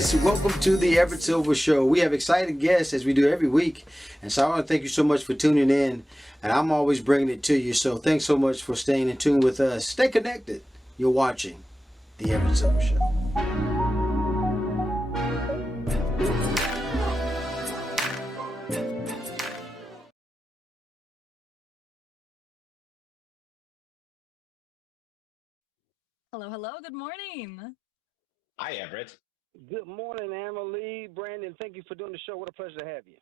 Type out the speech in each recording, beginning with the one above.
fellas. Welcome to the Everett Silver Show. We have exciting guests as we do every week. And so I want to thank you so much for tuning in. And I'm always bringing it to you. So thanks so much for staying in tune with us. Stay connected. You're watching the Everett Silver Show. Hello, hello. Good morning. Hi, Everett. Good morning, Amalee. Brandon, thank you for doing the show. What a pleasure to have you.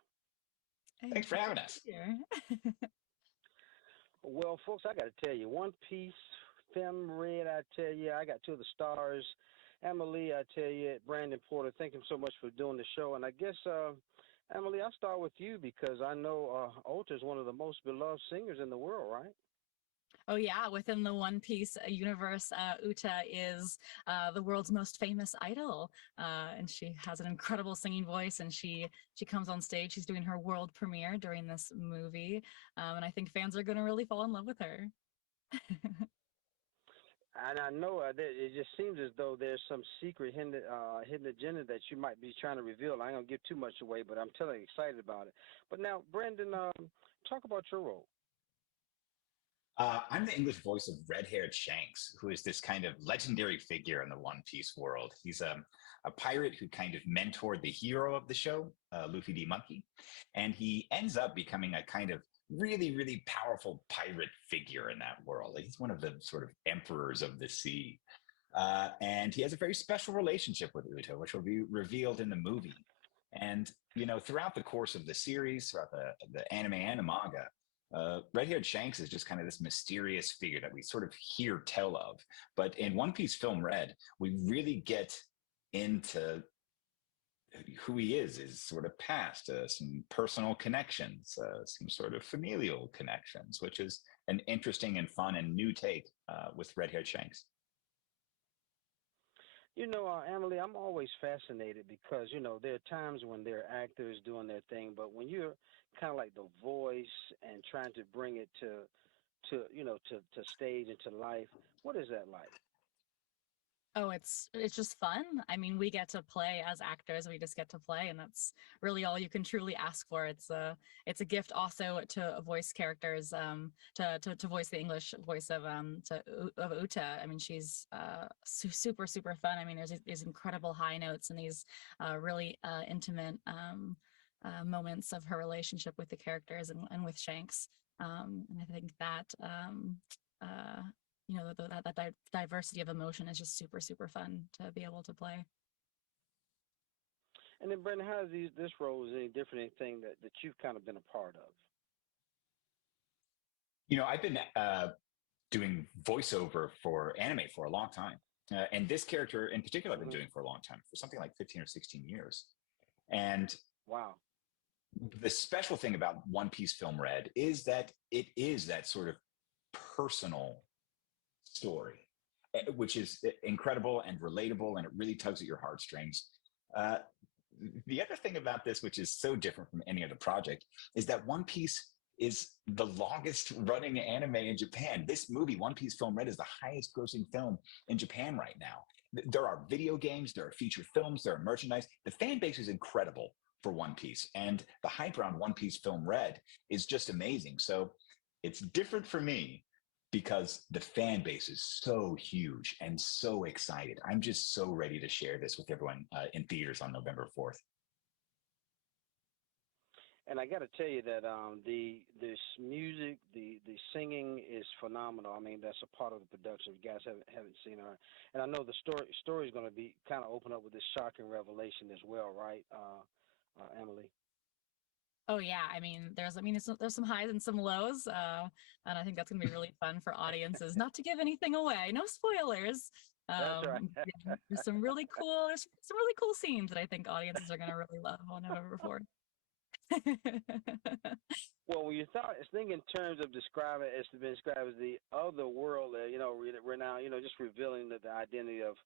Hey, Thanks for having us. here. Well, folks, I got to tell you, One Piece, Film Red, I tell you, I got two of the stars. Amalee, I tell you, Brandon Porter, thank him so much for doing the show. And I guess, Amalee, I'll start with you because I know Ulta is one of the most beloved singers in the world, right? Oh yeah, within the One Piece universe, Uta is the world's most famous idol, and she has an incredible singing voice. And she comes on stage. She's doing her world premiere during this movie, and I think fans are going to really fall in love with her. And I know that it just seems as though there's some secret hidden agenda that you might be trying to reveal. I ain't gonna give too much away, but I'm telling you, excited about it. But now, Brandon, talk about your role. I'm the English voice of red-haired Shanks, who is this kind of legendary figure in the One Piece world. He's a pirate who kind of mentored the hero of the show, Luffy D. Monkey, and he ends up becoming a kind of really, really powerful pirate figure in that world. He's one of the sort of emperors of the sea. And he has a very special relationship with Uta, which will be revealed in the movie. And, throughout the course of the series, throughout the anime and the manga, Red-haired Shanks is just kind of this mysterious figure that we sort of hear tell of. But in One Piece Film Red, we really get into who he is, his sort of past, some personal connections, some sort of familial connections, which is an interesting and fun and new take with Red-haired Shanks. Amalee, I'm always fascinated because, there are times when there are actors doing their thing, but when you're kind of like the voice and trying to bring it to stage and to life, what is that like? Oh, it's just fun. I mean, we get to play as actors. We just get to play, and that's really all you can truly ask for. It's a gift also to voice characters, to voice the English voice of Uta. I mean, she's super super fun. I mean, there's these incredible high notes and these really intimate moments of her relationship with the characters and with Shanks. And I think that uh, that diversity of emotion is just super super fun to be able to play. And then, Brandon, how is this role is any different than anything that you've kind of been a part of? I've been doing voiceover for anime for a long time. And this character in particular, I've been doing for a long time, for something like 15 or 16 years. And Wow. the special thing about One Piece Film Red is that it is that sort of personal story, which is incredible and relatable, and it really tugs at your heartstrings. Uh, the other thing about this, which is so different from any other project, is that One Piece is the longest running anime in Japan. This movie, One Piece Film Red, is the highest grossing film in Japan right now. There are video games, there are feature films, there are merchandise. The fan base is incredible for One Piece, and the hype around One Piece Film Red is just amazing. So it's different for me because the fan base is so huge and so excited. I'm just so ready to share this with everyone in theaters on November 4th. And I got to tell you that this music, the singing is phenomenal. I mean, that's a part of the production. If you guys haven't seen her, and I know the story is going to be kind of open up with this shocking revelation as well, right, Amalee? Oh yeah, I mean, there's some highs and some lows, and I think that's gonna be really fun for audiences. Not to give anything away, no spoilers. That's right. Yeah, there's some really cool scenes that I think audiences are gonna really love on November 4th. Well, when you think in terms of describing it's been described as the other world, we're now, just revealing the identity of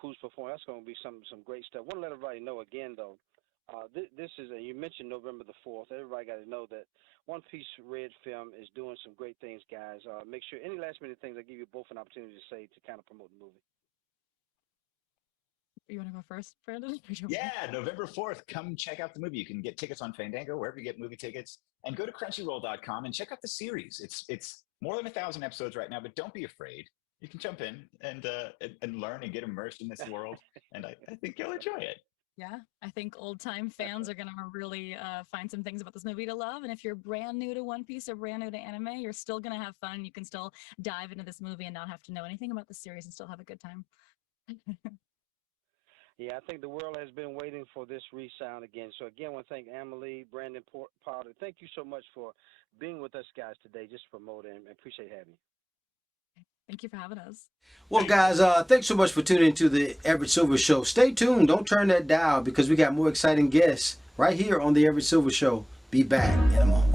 who's performing. That's going to be some great stuff. I want to let everybody know again, though. This is, you mentioned November the 4th. Everybody got to know that One Piece Red Film is doing some great things, guys. Make sure any last minute things, I give you both an opportunity to say to kind of promote the movie. You want to go first, Brandon? Yeah, November 4th. Come check out the movie. You can get tickets on Fandango, wherever you get movie tickets, and go to crunchyroll.com and check out the series. It's more than 1,000 episodes right now, but don't be afraid. You can jump in and learn and get immersed in this world, and I think you'll enjoy it. Yeah, I think old time fans are going to really find some things about this movie to love. And if you're brand new to One Piece or brand new to anime, you're still going to have fun. You can still dive into this movie and not have to know anything about the series and still have a good time. Yeah, I think the world has been waiting for this resound again. So again, I want to thank Amalee, Brandon Potter. Thank you so much for being with us guys today, just promoting, and appreciate having you. Thank you for having us. Well, guys, thanks so much for tuning into the Everett Silver Show. Stay tuned. Don't turn that dial because we got more exciting guests right here on the Everett Silver Show. Be back in a moment.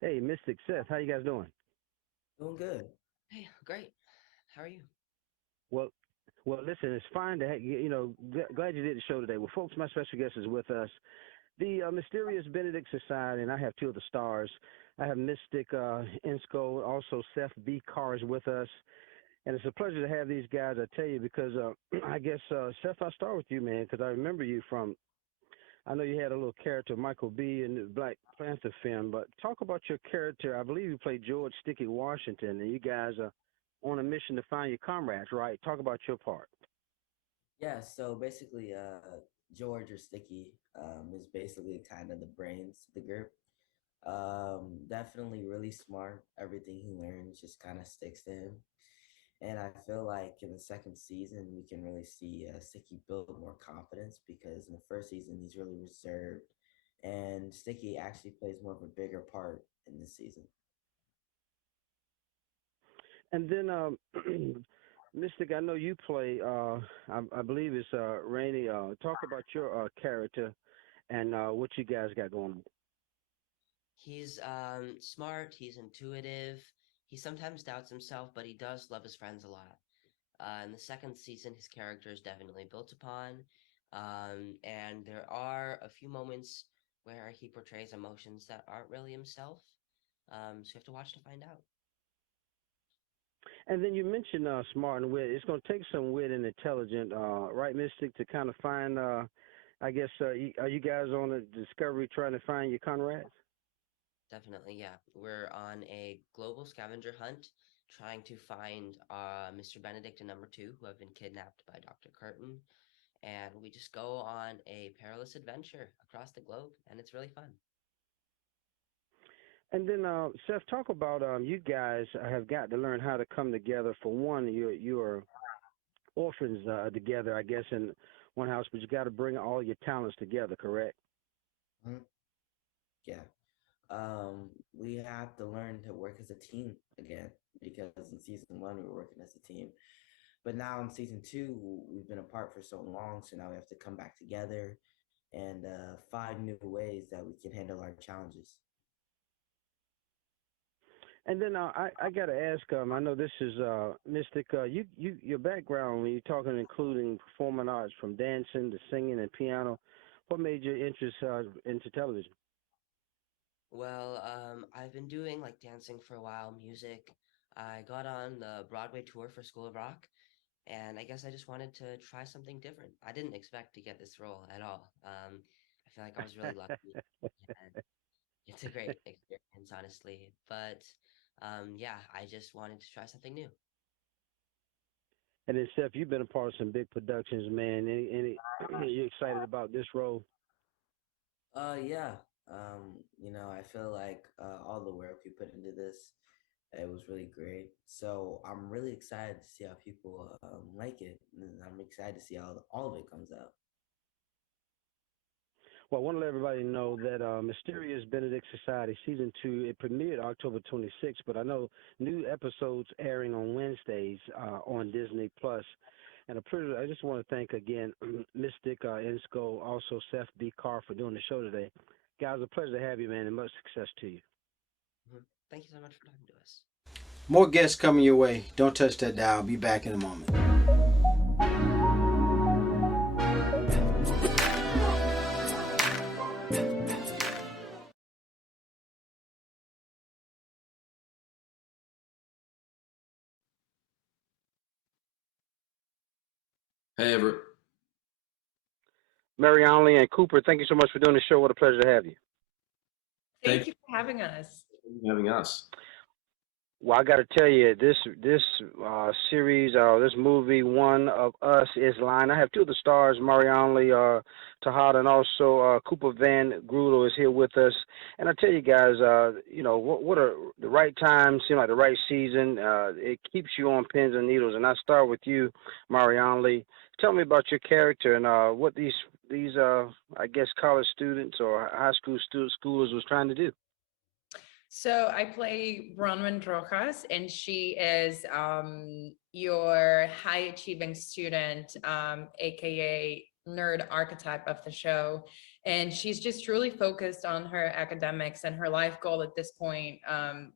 Hey, Mystic Seth, how you guys doing? Doing good. Hey, great. How are you? Well, listen, it's fine to glad you did the show today. Well, folks, my special guest is with us, the mysterious Benedict Society, and I have two of the stars. I have Mystic Inscho, also Seth B. Carr is with us, and it's a pleasure to have these guys. I tell you, because I guess Seth, I'll start with you, man, because I remember you from. I know you had a little character, Michael B. in the Black Panther film, but talk about your character. I believe you played George Sticky Washington, and you guys are on a mission to find your comrades, right? Talk about your part. Yeah, so basically, George or Sticky is basically kind of the brains of the group. Definitely really smart. Everything he learns just kind of sticks to him. And I feel like in the second season, we can really see Sticky build more confidence because in the first season, he's really reserved. And Sticky actually plays more of a bigger part in this season. And then, Mystic, I know you play, I believe it's Rainey. Talk about your character and what you guys got going on. He's smart, he's intuitive, he sometimes doubts himself, but he does love his friends a lot. In the second season, his character is definitely built upon, and there are a few moments where he portrays emotions that aren't really himself, so you have to watch to find out. And then you mentioned smart and wit. It's going to take some wit and intelligent, right, Mystic, to kind of find, I guess, are you guys on a discovery trying to find your comrades? Definitely, yeah. We're on a global scavenger hunt trying to find Mr. Benedict and number 2 who have been kidnapped by Dr. Curtin. And we just go on a perilous adventure across the globe, and it's really fun. And then, Seth, talk about you guys have got to learn how to come together. For one, you're orphans together, I guess, in one house, but you got to bring all your talents together, correct? Mm-hmm. Yeah. We have to learn to work as a team again because in season 1 we were working as a team, but now in season 2 we've been apart for so long, so now we have to come back together and find new ways that we can handle our challenges. And then I got to ask, I know this is Mystic. Your background when you're talking, including performing arts, from dancing to singing and piano, what made your interest into television? Well, I've been doing like dancing for a while, music. I got on the Broadway tour for School of Rock, and I guess I just wanted to try something different. I didn't expect to get this role at all. I feel like I was really lucky. And it's a great experience, honestly. But yeah, I just wanted to try something new. And then, Seth, you've been a part of some big productions, man. Any you excited about this role? Yeah. I feel like all the work we put into this, it was really great. So I'm really excited to see how people like it, and I'm excited to see how all of it comes out. Well, I want to let everybody know that Mysterious Benedict Society Season 2, it premiered October 26th, but I know new episodes airing on Wednesdays on Disney+. And a pleasure. I just want to thank again Mystic Inscho, also Seth B. Carr for doing the show today. Guys, a pleasure to have you, man, and much success to you. Mm-hmm. Thank you so much for talking to us. More guests coming your way. Don't touch that dial. Be back in a moment. Hey, Everett. Marianly and Cooper, thank you so much for doing the show. What a pleasure to have you. Thank Thank you for having us. you for having us. Well, I got to tell you, this series, this movie, One of Us is Lying. I have two of the stars, Marianly Tejada, and also Cooper Van Grootel is here with us. And I tell you guys, what are the right time, seem like the right season. It keeps you on pins and needles. And I start with you, Marianly. Tell me about your character and what these I guess college students or high school schoolers was trying to do. So I play Bronwyn Rojas, and she is your high achieving student, aka nerd archetype of the show. And she's just truly focused on her academics, and her life goal at this point,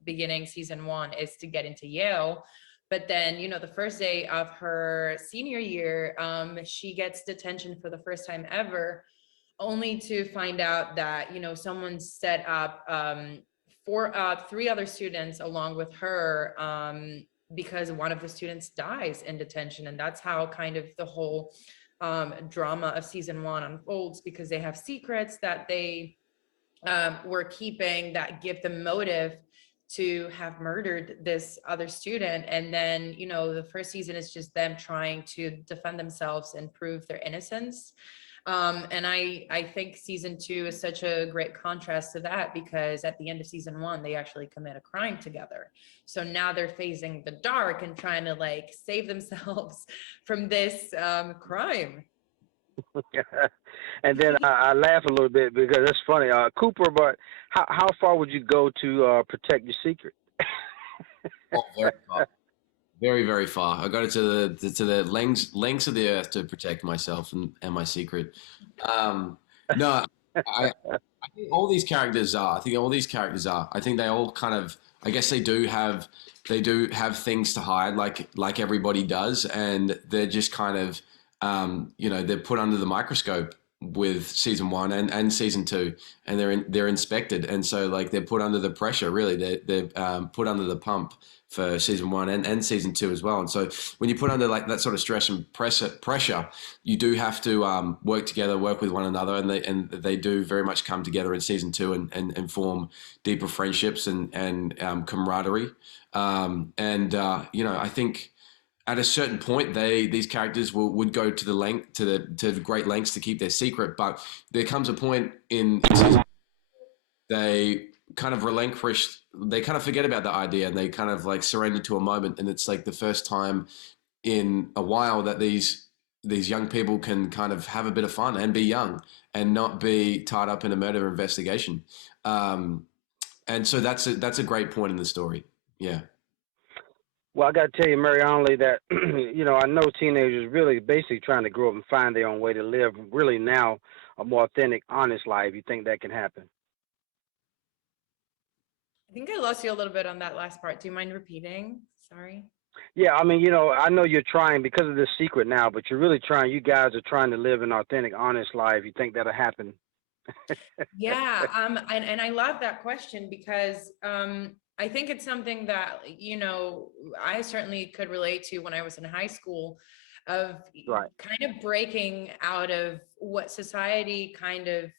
beginning season one, is to get into Yale. But then, the first day of her senior year, she gets detention for the first time ever, only to find out that someone set up three other students along with her, because one of the students dies in detention. And that's how kind of the whole drama of season one unfolds, because they have secrets that they were keeping that give them motive to have murdered this other student. And then the first season is just them trying to defend themselves and prove their innocence. And I think season two is such a great contrast to that, because at the end of season one, they actually commit a crime together. So now they're facing the dark and trying to save themselves from this crime. And then I laugh a little bit because it's funny, Cooper. But how far would you go to protect your secret? Oh, very far. Very, very far. I got it to the lengths of the earth to protect myself and my secret. No, I think all these characters are. I think all these characters are. I think they all kind of. I guess they do have things to hide, like everybody does, and they're just kind of they're put under the microscope with season one and season two, and they're inspected, and so they're put under the pressure. Really, they're put under the pump for season one and season two as well. And so when you put under that sort of stress and pressure, you do have to work together, work with one another, and they do very much come together in season two and form deeper friendships and camaraderie. I think at a certain point, these characters would go to the great lengths to keep their secret, but there comes a point in season they kind of relinquish, they kind of forget about the idea, and they kind of surrender to a moment, and it's the first time in a while that these young people can kind of have a bit of fun and be young and not be tied up in a murder investigation. And so that's a great point in the story. Yeah. Well, I got to tell you, Marianly, that I know teenagers really basically trying to grow up and find their own way to live. Really now, a more authentic, honest life. You think that can happen? I think I lost you a little bit on that last part. Do you mind repeating? Sorry. Yeah, I mean, I know you're trying because of this secret now, but you're really trying. You guys are trying to live an authentic, honest life. You think that'll happen? Yeah, and I love that question, because I think it's something that I certainly could relate to when I was in high school, of Right. kind of breaking out of what society kind of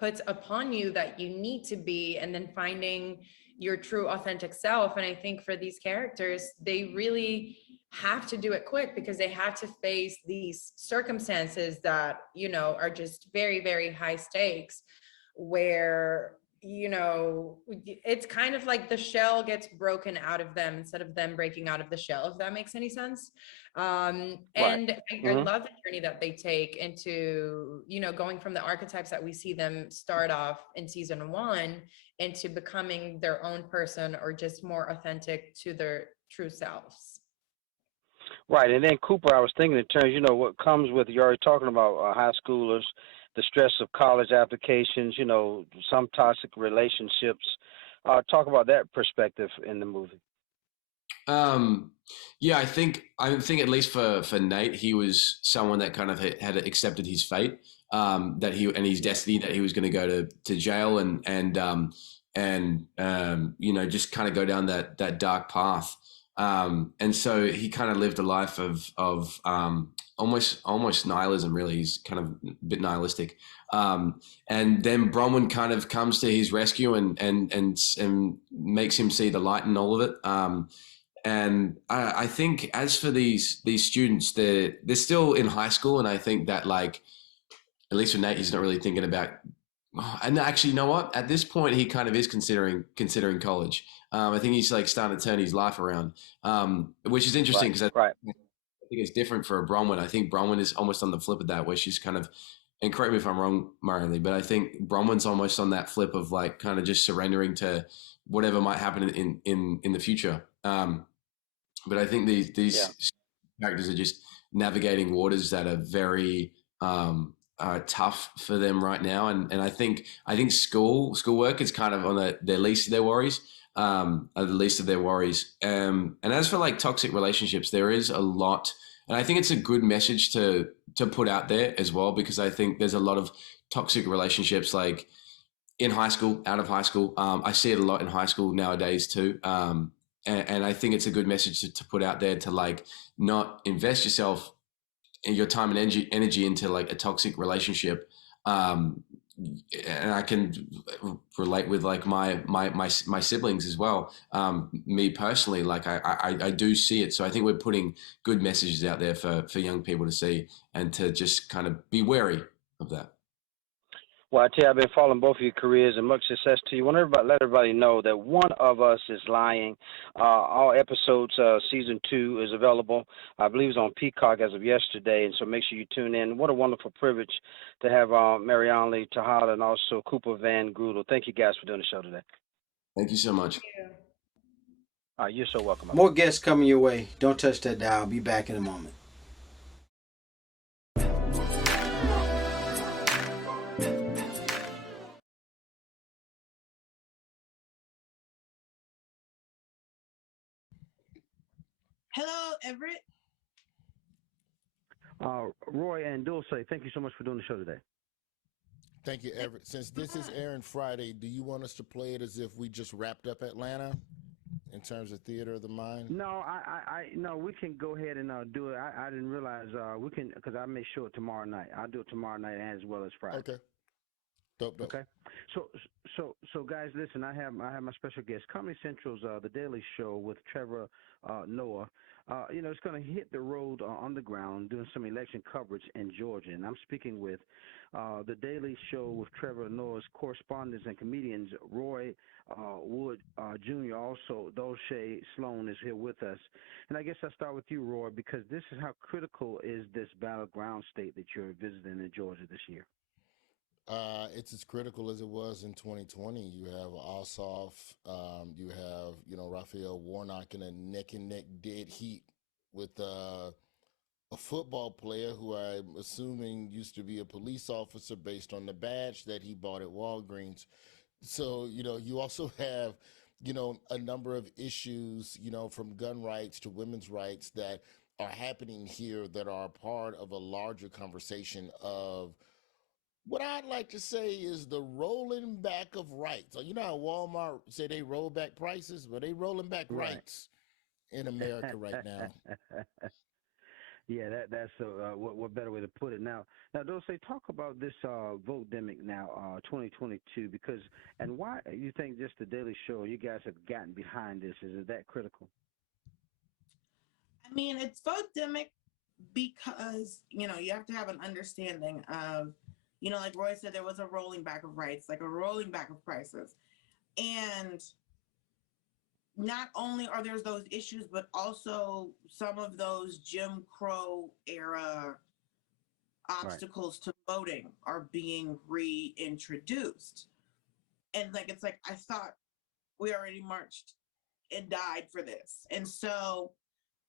puts upon you that you need to be, and then finding your true authentic self. And I think for these characters, they really have to do it quick, because they have to face these circumstances that are just very, very high stakes, where it's kind of like the shell gets broken out of them instead of them breaking out of the shell, if that makes any sense. Right. And I love the journey that they take into going from the archetypes that we see them start off in season one into becoming their own person, or just more authentic to their true selves. Right. And then Cooper, I was thinking in terms, what comes with, you're already talking about high schoolers, the stress of college applications, some toxic relationships. Talk about that perspective in the movie. Yeah, I think at least for Nate, he was someone that kind of had accepted his fate, that his destiny, that he was going to go to jail and just kind of go down that dark path. And so he kind of lived a life of almost nihilism. Really, he's kind of a bit nihilistic. And then Bronwyn kind of comes to his rescue and makes him see the light in all of it. And I think as for these students, they're still in high school, and I think that, like, at least for Nate, he's not really thinking about. And actually, you know what? At this point, he kind of is considering college. I think he's like starting to turn his life around, which is interesting because I think it's different for a Bronwyn. I think Bronwyn is almost on the flip of that, where she's kind of, and correct me if I'm wrong, Marianly, but I think Bronwyn's almost on that flip of like kind of just surrendering to whatever might happen in the future. But I think these characters are just navigating waters that are very tough for them right now, and I think schoolwork is kind of on their least of their worries, the least of their worries. And as for like toxic relationships, there is a lot, and I think it's a good message to put out there as well, because I think there's a lot of toxic relationships like in high school, out of high school. I see it a lot in high school nowadays too. And I think it's a good message to put out there to like not invest yourself and your time and energy into like a toxic relationship. And I can relate with like my siblings as well. Me personally, like I do see it. So I think we're putting good messages out there for young people to see and to just kind of be wary of that. Well, I tell you, I've been following both of your careers, and much success to you. Let everybody know that one of us is lying. All episodes, season 2 is available. I believe it's on Peacock as of yesterday, and so make sure you tune in. What a wonderful privilege to have Marianly Tejada and also Cooper Van Grootel. Thank you guys for doing the show today. Thank you so much. You're so welcome. More guests coming your way. Don't touch that dial. I'll be back in a moment. Hello, Everett. Roy and Dulce, thank you so much for doing the show today. Thank you, Everett. Since this is airing Friday, do you want us to play it as if we just wrapped up Atlanta in terms of theater of the mind? No, no, we can go ahead and do it. I didn't realize we can, because I may show it tomorrow night. I'll do it tomorrow night as well as Friday. Okay. Dope. Okay. So guys, listen. I have my special guest, Comedy Central's The Daily Show with Trevor Noah. It's going to hit the road on the ground doing some election coverage in Georgia, and I'm speaking with The Daily Show with Trevor Noah's correspondents and comedians Roy Wood Jr. Also, Dulce Sloan is here with us, and I guess I'll start with you, Roy, because this is how critical is this battleground state that you're visiting in Georgia this year. It's as critical as it was in 2020. You have Ossoff, you have, Raphael Warnock in a neck and neck dead heat with a football player who I'm assuming used to be a police officer based on the badge that he bought at Walgreens. So, you also have, a number of issues, from gun rights to women's rights that are happening here that are a part of a larger conversation of what I'd like to say is the rolling back of rights. So you know how Walmart say they roll back prices? Well, they rolling back rights in America right now. Yeah, that's what better way to put it. Now, Dulce, talk about this vote demic now, 2022, because and why you think just the Daily Show, you guys have gotten behind this? Is it that critical? I mean, it's vote demic because you have to have an understanding of. Like Roy said, there was a rolling back of rights, like a rolling back of prices. And not only are there those issues, but also some of those Jim Crow era obstacles to voting are being reintroduced. And it's like, I thought we already marched and died for this. And so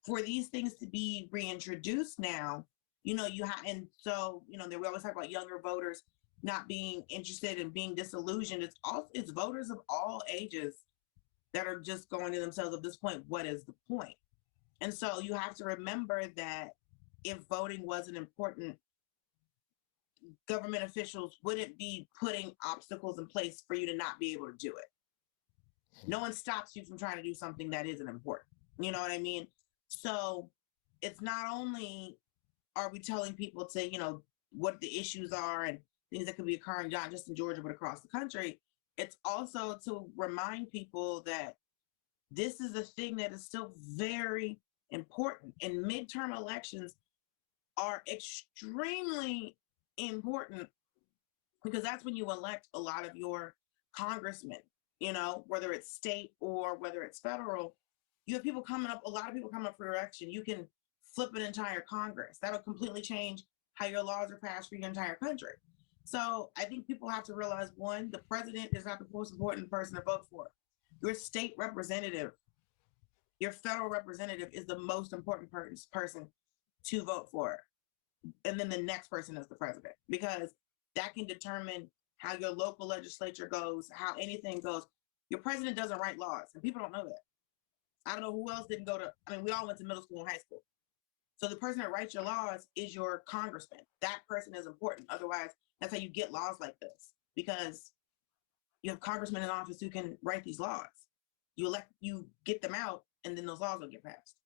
for these things to be reintroduced now, we always talk about younger voters not being interested and being disillusioned. It's voters of all ages that are just going to themselves at this point, what is the point? And so you have to remember that if voting wasn't important, government officials wouldn't be putting obstacles in place for you to not be able to do it. No one stops you from trying to do something that isn't important. You know what I mean? So it's not only are we telling people to, what the issues are and things that could be occurring not just in Georgia, but across the country. It's also to remind people that this is a thing that is still very important. And midterm elections are extremely important because that's when you elect a lot of your congressmen, whether it's state or whether it's federal. You have people coming up, a lot of people coming up for election. You can flip an entire Congress. That'll completely change how your laws are passed for your entire country. So I think people have to realize, one, the president is not the most important person to vote for. Your state representative, your federal representative is the most important person to vote for. And then the next person is the president, because that can determine how your local legislature goes, how anything goes. Your president doesn't write laws, and people don't know that. I don't know who else didn't go to, we all went to middle school and high school. So the person that writes your laws is your congressman. That person is important. Otherwise, that's how you get laws like this, because you have congressmen in office who can write these laws. You get them out, and then those laws will get passed.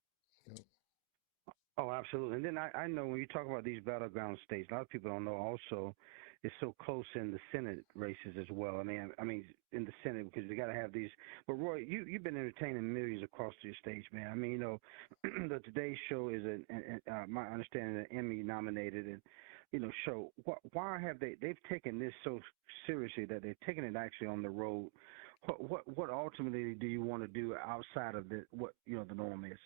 Oh, absolutely. And then I know when you talk about these battleground states, a lot of people don't know also it's so close in the Senate races as well. I mean, in the Senate, because they got to have these. But Roy, you've been entertaining millions across the stage, man. I mean, the Today Show is my understanding, an Emmy nominated and show. Why have they've taken this so seriously that they've taken it actually on the road? What ultimately do you want to do outside of what the norm is?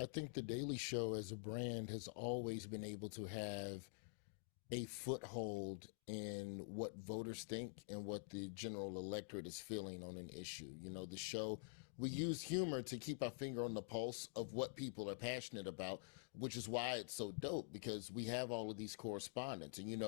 I think the Daily Show as a brand has always been able to have a foothold in what voters think and what the general electorate is feeling on an issue. The show, we use humor to keep our finger on the pulse of what people are passionate about, which is why it's so dope, because we have all of these correspondents. And,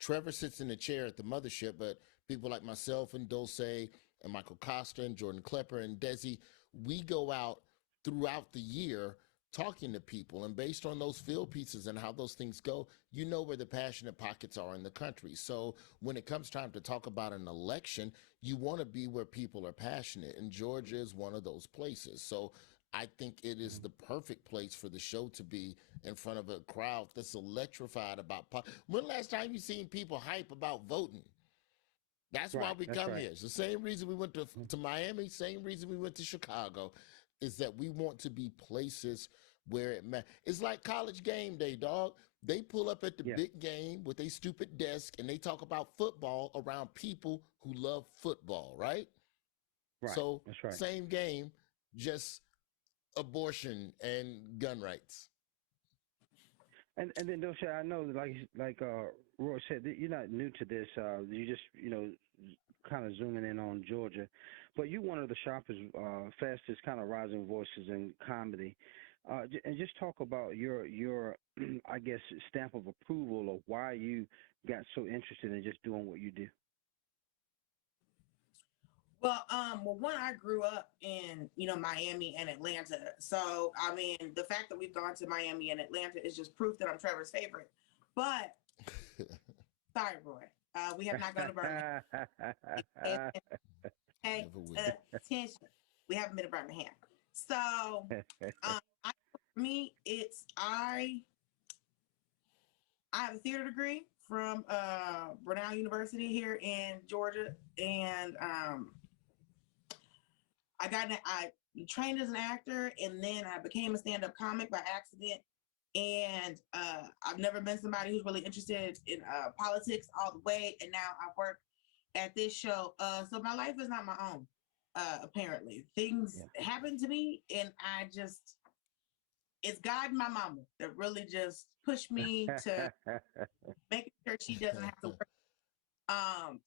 Trevor sits in the chair at the mothership, but people like myself and Dulce and Michael Costa and Jordan Klepper and Desi, we go out throughout the year talking to people, and based on those field pieces and how those things go, where the passionate pockets are in the country. So when it comes time to talk about an election, you want to be where people are passionate, and Georgia is one of those places. So I think it is the perfect place for the show to be in front of a crowd that's electrified about when last time you seen people hype about voting? That's why we come here. It's the same reason we went to Miami, same reason we went to Chicago, is that we want to be places where it matters. It's like College Game Day, dog. They pull up at the big game with a stupid desk and they talk about football around people who love football, right? So that's right. Same game, just abortion and gun rights. And then Dulce, I know like Roy said, you're not new to this. You just kind of zooming in on Georgia, but you're one of the sharpest, fastest kind of rising voices in comedy. And just talk about your I guess stamp of approval of why you got so interested in just doing what you do. Well, one, I grew up in, Miami and Atlanta. So, the fact that we've gone to Miami and Atlanta is just proof that I'm Trevor's favorite. But, sorry, Roy, we have not gone to Birmingham. Hey, attention. We haven't been to Birmingham. So, for me, I have a theater degree from Brunel University here in Georgia, and I trained as an actor, and then I became a stand-up comic by accident. And I've never been somebody who's really interested in politics all the way. And now I work at this show. So my life is not my own, apparently. Things happen to me, and it's God and my mama that really just pushed me to making sure she doesn't have to work.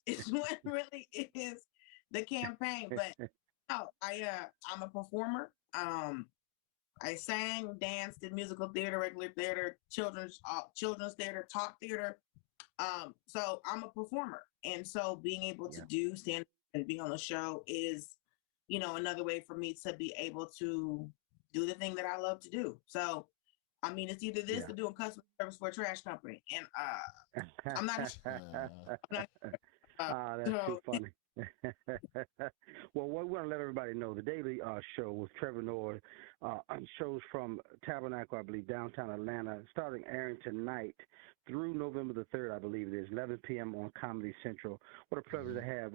It's what really is the campaign. But no, I'm a performer. I sang, danced, did musical theater, regular theater, children's theater, talk theater. So I'm a performer, and so being able to do stand and be on the show is, another way for me to be able to do the thing that I love to do. So, it's either this or doing customer service for a trash company, and I'm not. That's too funny. Well, we want to let everybody know the daily show with Trevor Noah shows from Tabernacle, I believe, downtown Atlanta, starting airing tonight through November the 3rd, I believe it is, 11 p.m. on Comedy Central. What a pleasure to have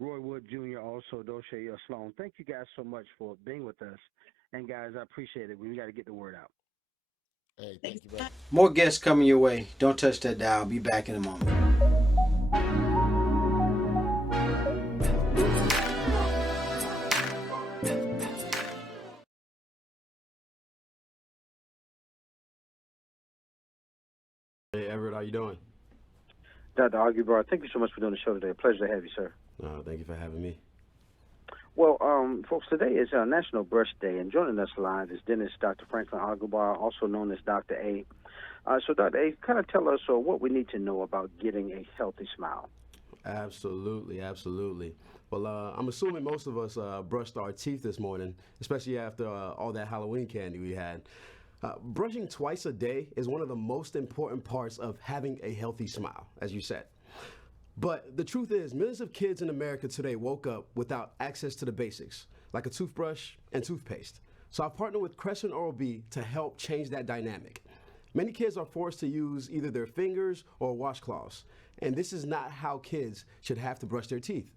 Roy Wood Jr., also Dulce Sloan. Thank you guys so much for being with us. And, guys, I appreciate it. We got to get the word out. Hey, thank you, brother. More guests coming your way. Don't touch that dial. I'll be back in a moment. Hey, Everett, how you doing? Dr. Aguebor, thank you so much for doing the show today. A pleasure to have you, sir. Thank you for having me. Well, folks, today is National Brush Day, and joining us live is dentist Dr. Franklyn Aguebor, also known as Dr. A. So, Dr. A, kind of tell us what we need to know about getting a healthy smile. Absolutely, absolutely. Well, I'm assuming most of us brushed our teeth this morning, especially after all that Halloween candy we had. Brushing twice a day is one of the most important parts of having a healthy smile, as you said. But the truth is, millions of kids in America today woke up without access to the basics, like a toothbrush and toothpaste. So I've partnered with Crescent Oral-B to help change that dynamic. Many kids are forced to use either their fingers or washcloths, and this is not how kids should have to brush their teeth.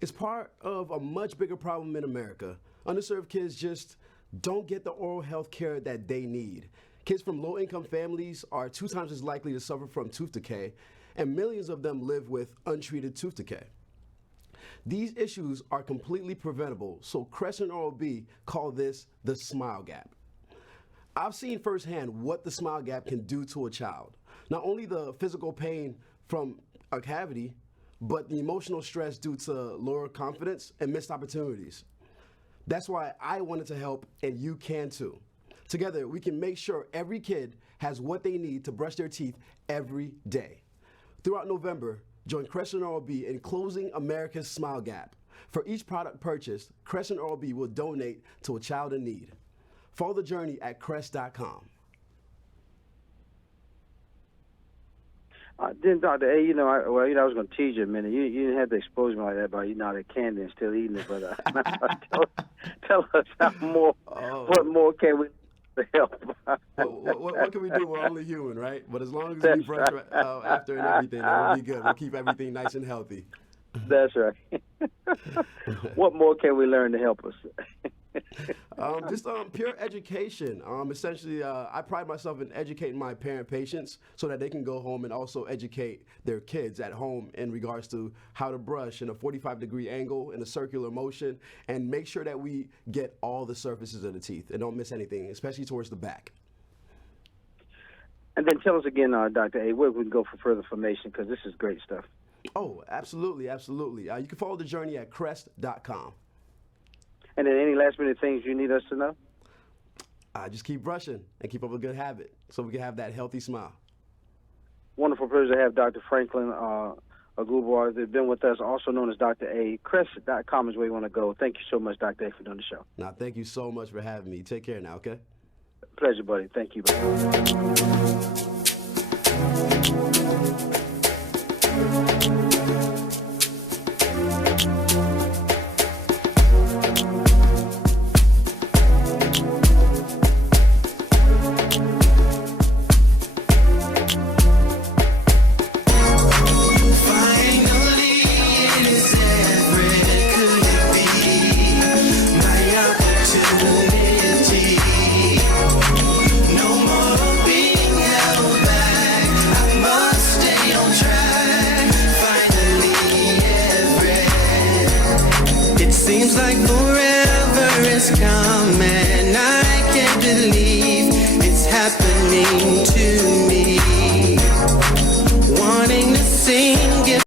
It's part of a much bigger problem in America. Underserved kids just don't get the oral health care that they need. Kids from low-income families are 2 times as likely to suffer from tooth decay, and millions of them live with untreated tooth decay. These issues are completely preventable, so Crescent Oral-B call this the smile gap. I've seen firsthand what the smile gap can do to a child. Not only the physical pain from a cavity, but the emotional stress due to lower confidence and missed opportunities. That's why I wanted to help, and you can too. Together, we can make sure every kid has what they need to brush their teeth every day. Throughout November, join Crescent Oral-B in closing America's smile gap. For each product purchased, Crescent Oral-B will donate to a child in need. Follow the journey at crest.com. Then, Dr. A, I was going to tease you a minute. You didn't have to expose me like that by eating all that candy and still eating it, but tell us what more can we do to help? What can we do? We're only human, right? But as long as we brush after and everything, that'll be good. We'll keep everything nice and healthy. That's right. What more can we learn to help us? Just pure education. Essentially, I pride myself in educating my parent patients so that they can go home and also educate their kids at home in regards to how to brush in a 45-degree angle, in a circular motion, and make sure that we get all the surfaces of the teeth and don't miss anything, especially towards the back. And then tell us again, Dr. A, where we can go for further information, because this is great stuff. Oh, absolutely, absolutely. You can follow the journey at crest.com. And then any last-minute things you need us to know? Just keep brushing and keep up a good habit so we can have that healthy smile. Wonderful pleasure to have Dr. Franklyn Aguebor. They've been with us, also known as Dr. A. Crest.com is where you want to go. Thank you so much, Dr. A, for doing the show. Now, thank you so much for having me. Take care now, okay? Pleasure, buddy. Thank you, buddy. Seems like forever is coming. I can't believe it's happening to me. Wanting to sing